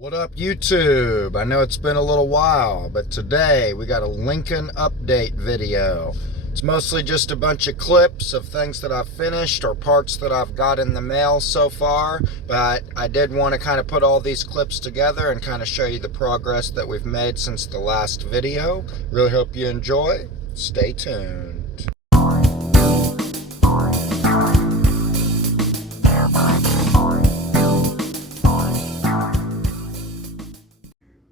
What up, YouTube? I know it's been a little while, but today we got a Lincoln update video. It's mostly just a bunch of clips of things that I've finished or parts that I've got in the mail so far, but I did want to kind of put all these clips together and kind of show you the progress that we've made since the last video. Really hope you enjoy. Stay tuned.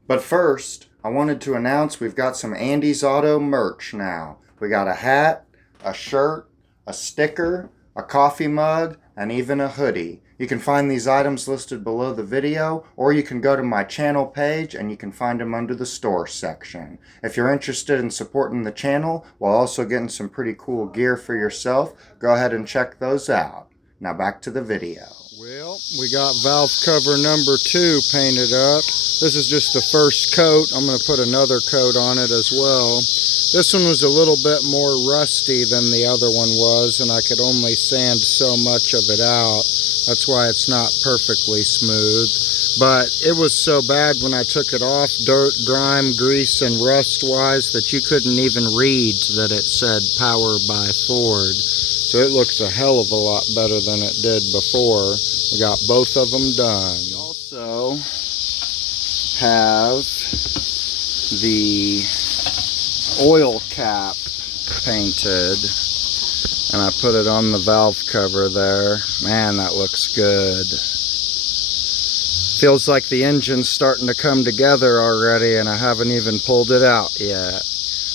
But first, I wanted to announce we've got some Andy's Auto merch now. We got a hat, a shirt, a sticker, a coffee mug, and even a hoodie. You can find these items listed below the video, or you can go to my channel page and you can find them under the store section. If you're interested in supporting the channel while also getting some pretty cool gear for yourself, go ahead and check those out. Now back to the video. Well, we got valve cover number 2 painted up. This is just the first coat. I'm going to put another coat on it as well. This one was a little bit more rusty than the other one was, and I could only sand so much of it out. That's why it's not perfectly smooth. But it was so bad when I took it off, dirt, grime, grease, and rust-wise, that you couldn't even read that it said Power by Ford. So it looks a hell of a lot better than it did before. We got both of them done. We also have the oil cap painted, and I put it on the valve cover there. Man, that looks good. Feels like the engine's starting to come together already, and I haven't even pulled it out yet.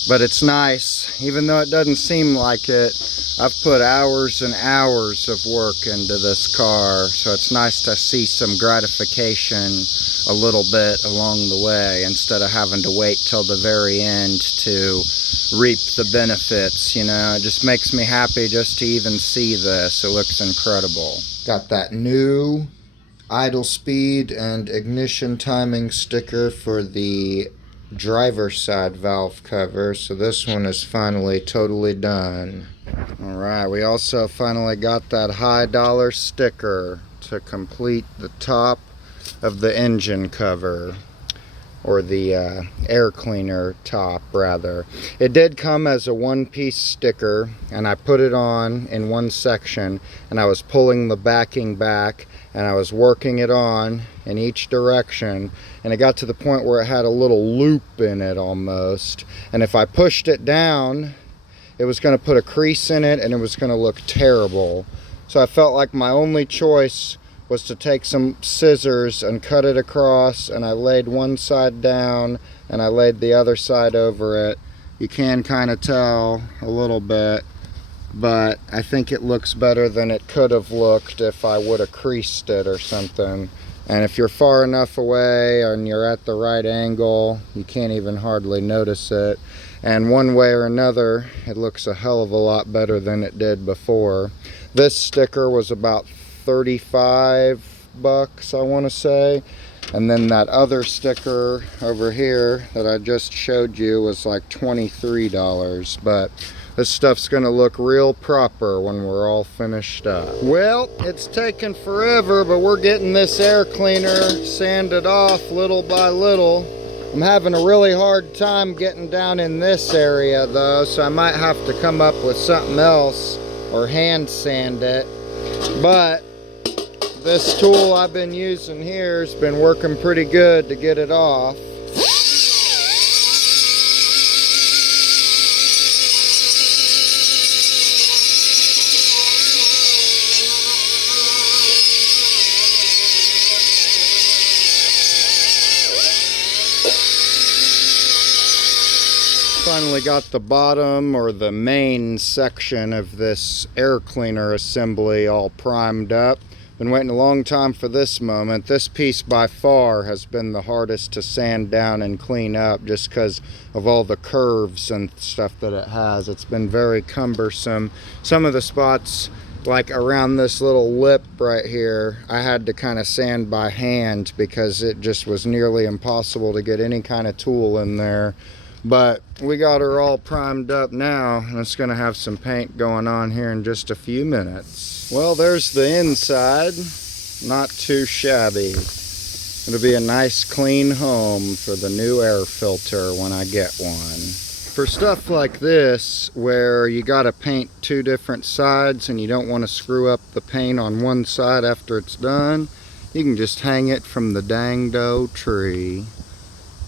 But it's nice, even though it doesn't seem like it. I've put hours and hours of work into this car, so it's nice to see some gratification a little bit along the way instead of having to wait till the very end to reap the benefits. You know, it just makes me happy just to even see this. It looks incredible. Got that new idle speed and ignition timing sticker for the driver's side valve cover, so this one is finally totally done. Alright, we also finally got that high dollar sticker to complete the top of the engine cover, or the air cleaner top rather. It did come as a one-piece sticker, and I put it on in one section, and I was pulling the backing back and I was working it on in each direction, and it got to the point where it had a little loop in it almost, and if I pushed it down it was going to put a crease in it and it was going to look terrible. So I felt like my only choice was to take some scissors and cut it across, and I laid one side down and I laid the other side over it. You can kind of tell a little bit, but I think it looks better than it could have looked if I would have creased it or something. And if you're far enough away and you're at the right angle, you can't even hardly notice it. And one way or another, it looks a hell of a lot better than it did before. This sticker was about 35 bucks, I want to say. And then that other sticker over here that I just showed you was like $23. But this stuff's gonna look real proper when we're all finished up. Well, it's taken forever, but we're getting this air cleaner sanded off little by little. I'm having a really hard time getting down in this area though, so I might have to come up with something else or hand sand it. But this tool I've been using here has been working pretty good to get it off. Finally got the bottom or the main section of this air cleaner assembly all primed up. Been waiting a long time for this moment. This piece by far has been the hardest to sand down and clean up just because of all the curves and stuff that it has. It's been very cumbersome. Some of the spots, like around this little lip right here, I had to kind of sand by hand because it just was nearly impossible to get any kind of tool in there. But we got her all primed up now, and it's going to have some paint going on here in just a few minutes. Well, there's the inside. Not too shabby. It'll be a nice clean home for the new air filter when I get one. For stuff like this, where you gotta paint two different sides and you don't want to screw up the paint on one side after it's done, you can just hang it from the dang-do tree.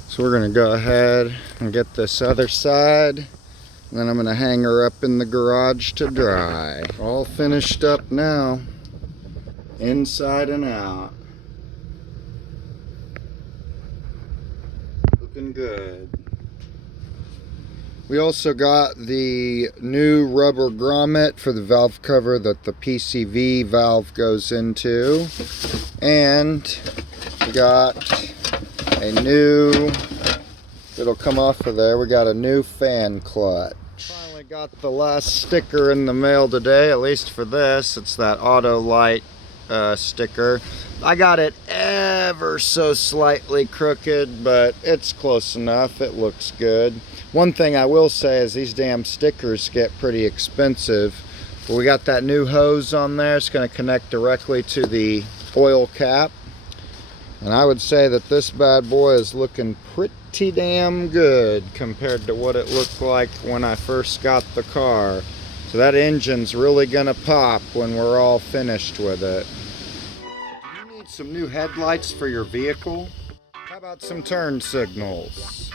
So we're gonna go ahead and get this other side, and then I'm gonna hang her up in the garage to dry. All finished up now, inside and out. Looking good. We also got the new rubber grommet for the valve cover that the PCV valve goes into. And we got a new, it'll come off of there, we got a new fan clutch. Finally got the last sticker in the mail today, at least for this. It's that auto light sticker. I got it ever so slightly crooked, but it's close enough. It looks good. One thing I will say is these damn stickers get pretty expensive. But we got that new hose on there. It's going to connect directly to the oil cap. And I would say that this bad boy is looking pretty damn good compared to what it looked like when I first got the car. So that engine's really going to pop when we're all finished with it. Do you need some new headlights for your vehicle? How about some turn signals?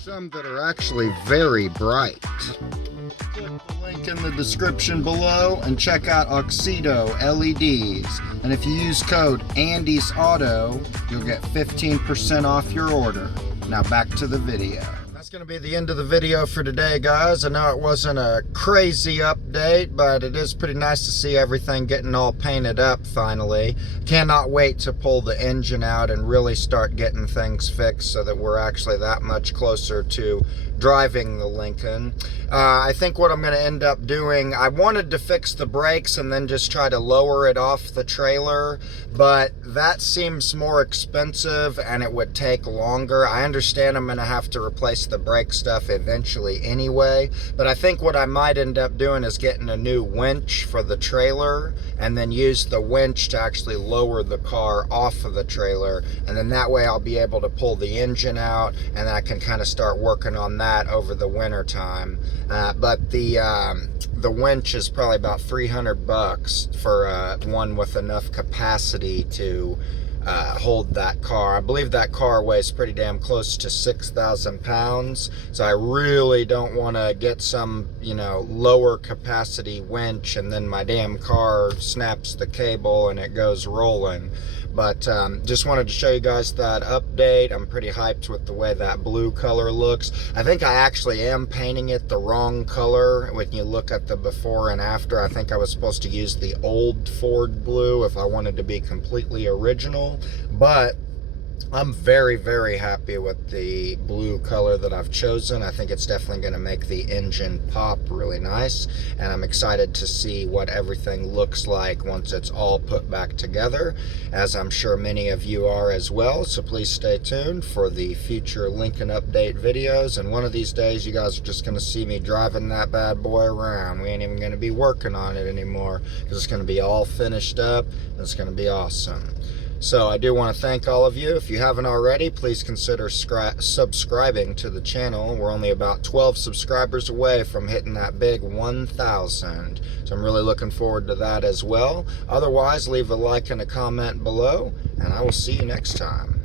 Some that are actually very bright. Click the link in the description below and check out Auxito LEDs. And if you use code AndysAuto, you'll get 15% off your order. Now back to the video. That's going to be the end of the video for today, guys. I know it wasn't a crazy update, but it is pretty nice to see everything getting all painted up finally. Cannot wait to pull the engine out and really start getting things fixed so that we're actually that much closer to driving the Lincoln. I think what I'm going to end up doing, I wanted to fix the brakes and then just try to lower it off the trailer, but that seems more expensive and it would take longer. I understand I'm going to have to replace the brake stuff eventually anyway, but I think what I might end up doing is getting a new winch for the trailer and then use the winch to actually lower the car off of the trailer, and then that way I'll be able to pull the engine out and I can kind of start working on that over the winter time. But the winch is probably about $300 for one with enough capacity to hold that car. I believe that car weighs pretty damn close to 6,000 pounds, so I really don't want to get some, you know, lower capacity winch and then my damn car snaps the cable and it goes rolling. But just wanted to show you guys that update. I'm pretty hyped with the way that blue color looks. I think I actually am painting it the wrong color when you look at the before and after. I think I was supposed to use the old Ford blue if I wanted to be completely original. But I'm very, very happy with the blue color that I've chosen. I think it's definitely going to make the engine pop really nice, and I'm excited to see what everything looks like once it's all put back together, as I'm sure many of you are as well. So please stay tuned for the future Lincoln update videos, and one of these days you guys are just going to see me driving that bad boy around. We ain't even going to be working on it anymore because it's going to be all finished up and it's going to be awesome. So I do want to thank all of you. If you haven't already, please consider subscribing to the channel. We're only about 12 subscribers away from hitting that big 1,000. So I'm really looking forward to that as well. Otherwise, leave a like and a comment below, and I will see you next time.